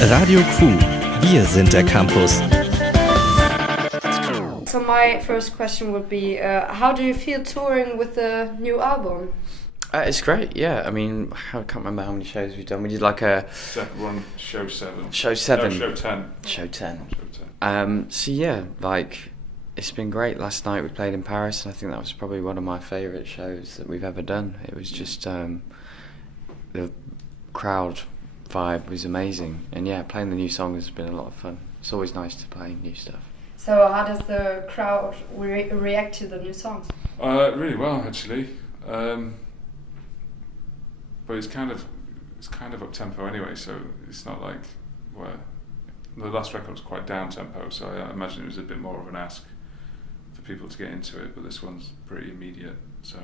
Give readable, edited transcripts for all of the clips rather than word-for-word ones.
Radio Q. Wir sind der Campus. So my first question would be, how do you feel touring with the new album? It's great, yeah. I mean, I can't remember how many shows we've done. We did like a... Show 7. Show 7. No, show 10. Show 10. So yeah, like, it's been great. Last night we played in Paris, and I think that was probably one of my favourite shows that we've ever done. It was just, the crowd vibe was amazing. And yeah, playing the new song has been a lot of fun. It's always nice to play new stuff. So how does the crowd react to the new songs? Really well, actually. But it's kind of up tempo anyway, so it's not like the last record was quite down tempo, so I imagine it was a bit more of an ask for people to get into it. But this one's pretty immediate, so.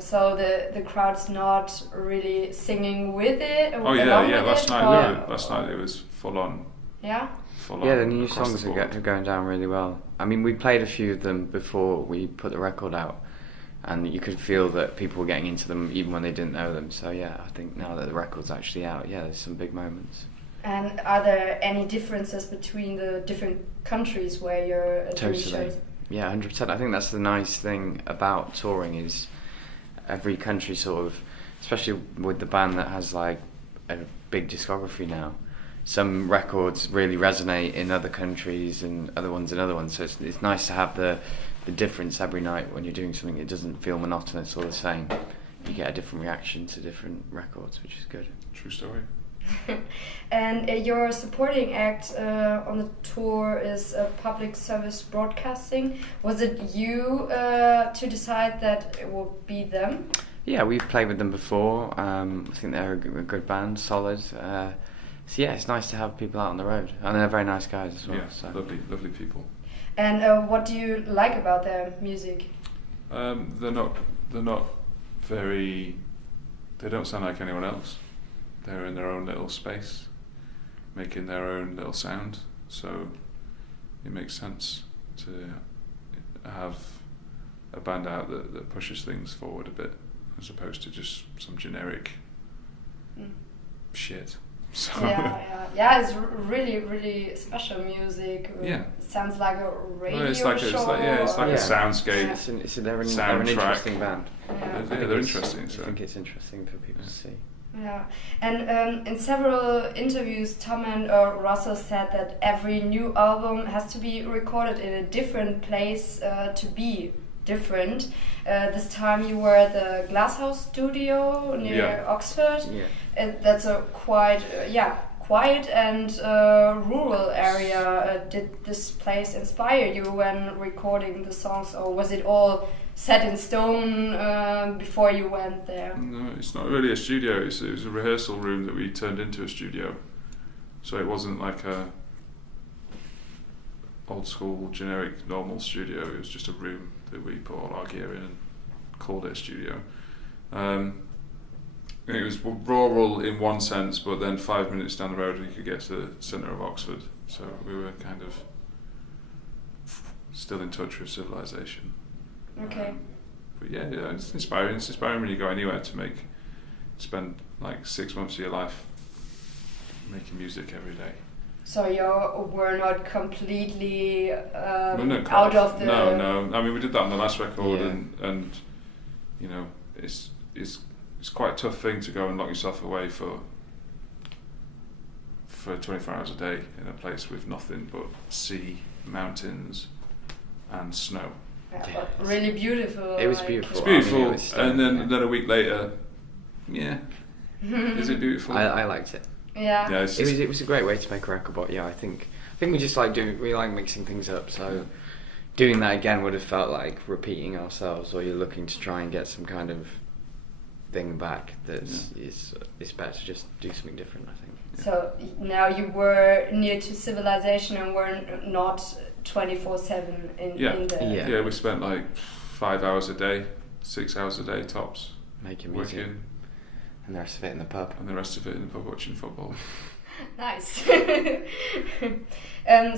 So the crowd's not really singing with it. Oh yeah. Last night it was full on. Yeah. Yeah, the new songs are going down really well. I mean, we played a few of them before we put the record out, and you could feel that people were getting into them even when they didn't know them. So yeah, I think now that the record's actually out, yeah, there's some big moments. And are there any differences between the different countries where you're doing shows? Yeah, 100%. I think that's the nice thing about touring is every country sort of, especially with the band that has like a big discography now, some records really resonate in other countries and other ones in other ones. So it's nice to have the difference every night when you're doing something. It doesn't feel monotonous or the same. You get a different reaction to different records, which is good. True story. And your supporting act on the tour is public service broadcasting. Was it you to decide that it will be them? Yeah, we've played with them before. I think they're a good band, solid. So yeah, it's nice to have people out on the road, and they're very nice guys as well. Yeah, so. lovely people. And what do you like about their music? They're not very. They don't sound like anyone else. They're in their own little space, making their own little sound. So it makes sense to have a band out that pushes things forward a bit, as opposed to just some generic shit. So yeah. It's really special music. Yeah, sounds like a radio show. It's like a soundscape. They're an interesting band. Yeah, they're interesting. I think it's interesting for people to see. Yeah, and in several interviews, Tom and Russell said that every new album has to be recorded in a different place to be different. This time you were at the Glasshouse studio near Oxford. Yeah. That's a quite quiet and rural area. Did this place inspire you when recording the songs, or was it all set in stone before you went there? No, it's not really a studio. It was a rehearsal room that we turned into a studio. So it wasn't like a old school generic normal studio. It was just a room that we put all our gear in and called it a studio. It was rural in one sense, but then 5 minutes down the road we could get to the centre of Oxford. So we were kind of still in touch with civilization. Okay. But yeah, it's inspiring. It's inspiring when you go anywhere to spend like 6 months of your life making music every day. So you were not completely out of the... No. I mean, we did that on the last record, and you know, it's quite a tough thing to go and lock yourself away for 24 hours a day in a place with nothing but sea, mountains, and snow. Yeah, but really beautiful. It was beautiful. It's beautiful, and then a week later, is it beautiful? I liked it. Yeah. It was a great way to make a record, but yeah, I think we just like mixing things up. So doing that again would have felt like repeating ourselves, or you're looking to try and get some kind of thing back. It's better to just do something different, I think. Yeah. So now you were near to civilization and were not 24/7 in the... Yeah, we spent like 5 hours a day, 6 hours a day tops, making music, working, and the rest of it in the pub. Watching football. Nice.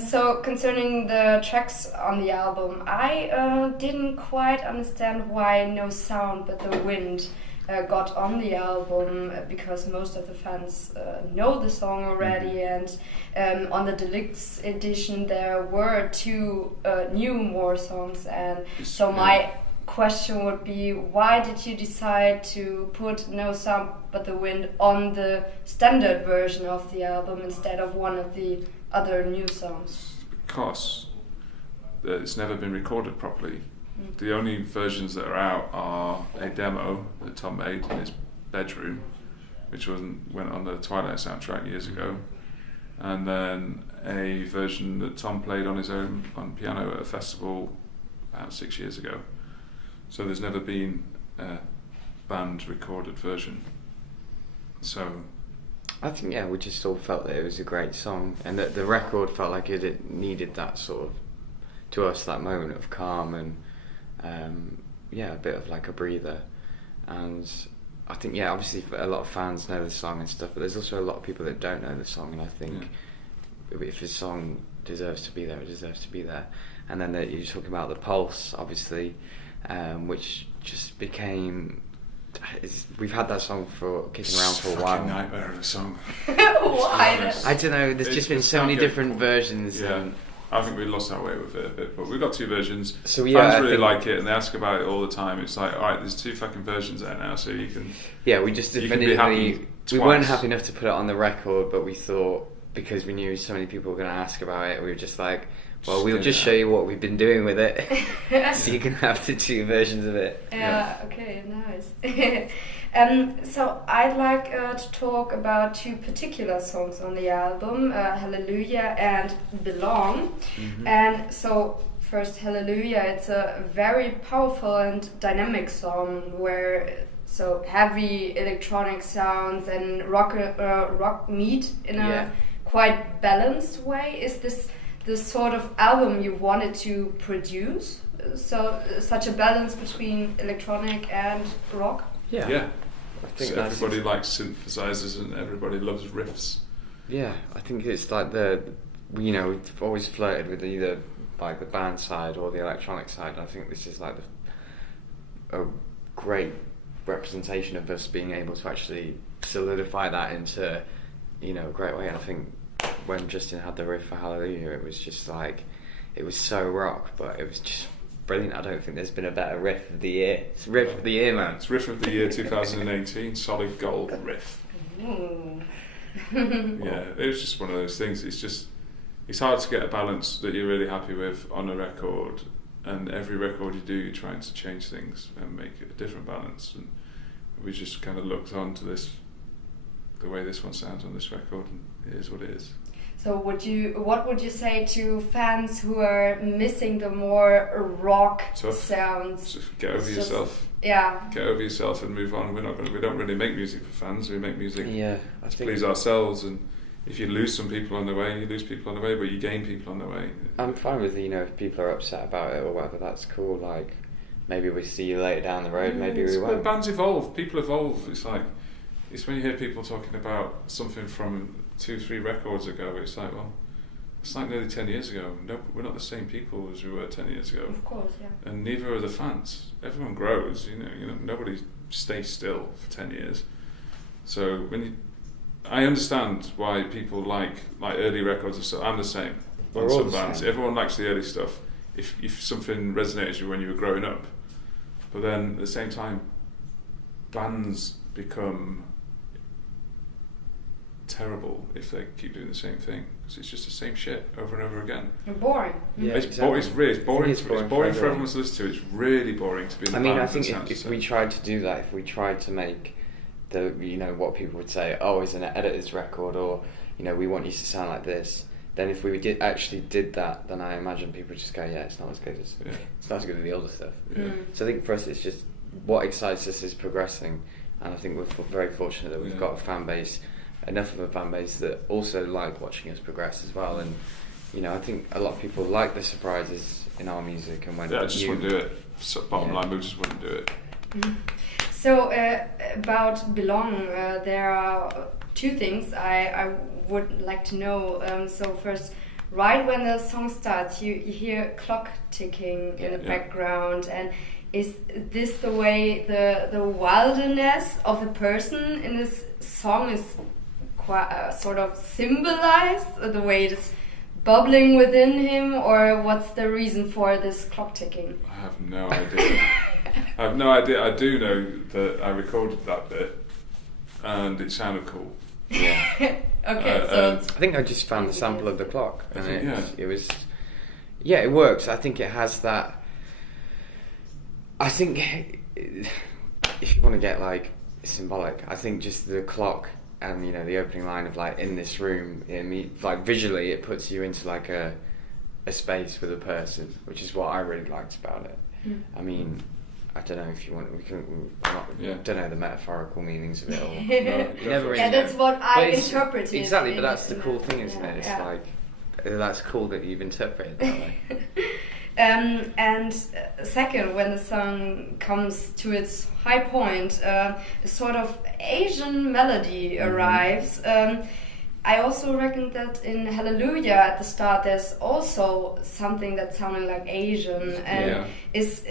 So concerning the tracks on the album, I didn't quite understand why no sound but the wind. got on the album because most of the fans know the song already, and on the deluxe edition there were 2 more songs, and so my question would be, why did you decide to put No Sound But the Wind on the standard version of the album instead of one of the other new songs? Because it's never been recorded properly. The only versions that are out are a demo that Tom made in his bedroom, which went on the Twilight soundtrack years ago, and then a version that Tom played on his own on piano at a festival about 6 years ago. So there's never been a band recorded version. So I think we just all felt that it was a great song, and that the record felt like it needed that sort of, to us, that moment of calm and a bit of like a breather. And I think obviously a lot of fans know the song and stuff, but there's also a lot of people that don't know the song, and I think if a song deserves to be there, it deserves to be there. And then you're talking about the Pulse, obviously, which just became. We've had that song kicking around for a while. Nightmare of a song. Why? I don't know. There's just been so many different versions. Yeah, I think we lost our way with it a bit, but we've got 2 versions. So fans really like it, and they ask about it all the time. It's like, all right, there's 2 fucking versions there now, so you can. Yeah, we just definitely we weren't happy enough to put it on the record, but we thought, because we knew so many people were going to ask about it, we were just like, well, we'll just show you what we've been doing with it, so you can have the 2 versions of it. Okay, nice. So I'd like to talk about 2 particular songs on the album, Hallelujah and Belong. And so first, Hallelujah, it's a very powerful and dynamic song where heavy electronic sounds and rock meet in a quite balanced way. Is this the sort of album you wanted to produce? So such a balance between electronic and rock? Yeah. I think so everybody likes synthesizers and everybody loves riffs. Yeah, I think it's like we've always flirted with either like the band side or the electronic side. I think this is like a great representation of us being able to actually solidify that into a great way. And I think when Justin had the riff for Hallelujah, it was just like, it was so rock, but it was just brilliant. I don't think there's been a better riff of the year. It's riff of the year, man. It's riff of the year 2018, solid gold riff. It was just one of those things. It's hard to get a balance that you're really happy with on a record, and every record you do, you're trying to change things and make it a different balance. And we just kind of looked on to the way this one sounds on this record, and it is what it is. So what would you say to fans who are missing the more rock sounds? Just get over yourself. Get over yourself and move on. We don't really make music for fans. We make music to please ourselves, and if you lose some people on the way, you lose people on the way, but you gain people on the way. I'm fine with if people are upset about it or whatever, that's cool. Like, maybe we see you later down the road, maybe we won't. But bands evolve, people evolve. It's when you hear people talking about something from 2-3 records ago, it's like, well, it's like nearly 10 years ago. No, we're not the same people as we were 10 years ago. Of course, yeah. And neither are the fans. Everyone grows, nobody stays still for 10 years. So I understand why people like early records and stuff. I'm the same on some bands. Everyone likes the early stuff. If something resonated with you when you were growing up, but then at the same time, bands become terrible if they keep doing the same thing, because it's just the same shit over and over again. You're boring. Yeah, it's boring for everyone to listen to. It's really boring to be in the band. I think if we tried to do that, if we tried to make what people would say, it's an editor's record, or we want you to sound like this, then if we did that, then I imagine people would just go, it's not as good as it's not as good as the older stuff. So I think for us, it's just what excites us is progressing, and I think we're very fortunate that we've got enough of a fan base that also like watching us progress as well. And I think a lot of people like the surprises in our music, and when just wouldn't do it. So bottom line, we just wouldn't do it. So about Belong, there are 2 things I would like to know. So first, right when the song starts, you hear clock ticking in the background, and is this the way the wilderness of the person in this song is quite, sort of symbolized, the way it is bubbling within him, or what's the reason for this clock ticking? I have no idea. I have no idea. I do know that I recorded that bit and it sounded cool. Yeah. Okay, so I think I just found the sample of the clock, and it was, it works. I think it has that. I think if you want to get like symbolic, I think just the clock and the opening line of like in this room, like visually it puts you into like a space with a person, which is what I really liked about it. I mean, I don't know if you want. Don't know the metaphorical meanings of it all. That's what I interpreted. Exactly, but that's the cool thing, isn't it? It's like that's cool that you've interpreted that way. And second, when the song comes to its high point, a sort of Asian melody arrives. I also reckon that in Hallelujah at the start there's also something that's sounding like Asian. And is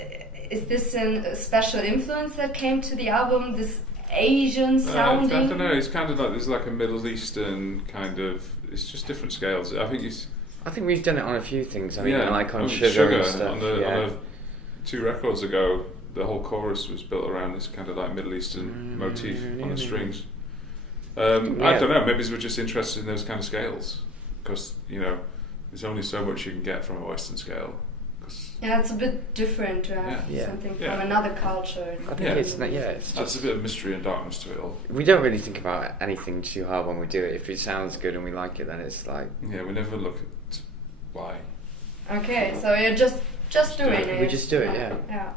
this a special influence that came to the album, this Asian sounding? I don't know, it's kind of like there's like a Middle Eastern kind of, it's just different scales. I think we've done it on a few things. I mean, like on Sugar and stuff. On the 2 records ago, the whole chorus was built around this kind of like Middle Eastern motif on the strings. I don't know, maybe we're just interested in those kind of scales, because there's only so much you can get from a Western scale. It's a bit different to have something from another culture. I think it's that's a bit of mystery and darkness to it all. We don't really think about anything too hard when we do it. If it sounds good and we like it, then it's like we never look at why. Okay, so you're just doing it. We just do it, Yeah,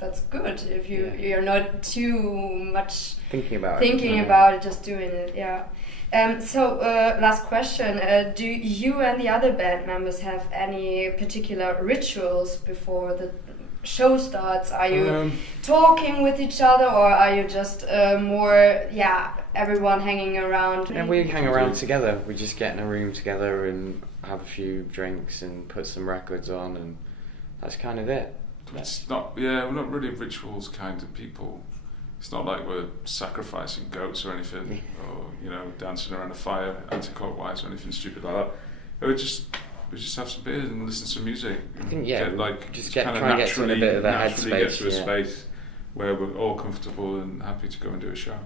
that's good. If you're not too much thinking about it, just doing it. Yeah. So last question: do you and the other band members have any particular rituals before the show starts? Are you talking with each other, or are you just more everyone hanging around? And we hang around together. We just get in a room together and have a few drinks and put some records on, and that's kind of it. It's not, we're not really rituals kind of people. It's not like we're sacrificing goats or anything, or dancing around a fire anti-clockwise or anything stupid like that. We just have some beers and listen to some music. I think try and get to a bit of a headspace. Get to a space where we're all comfortable and happy to go and do a show.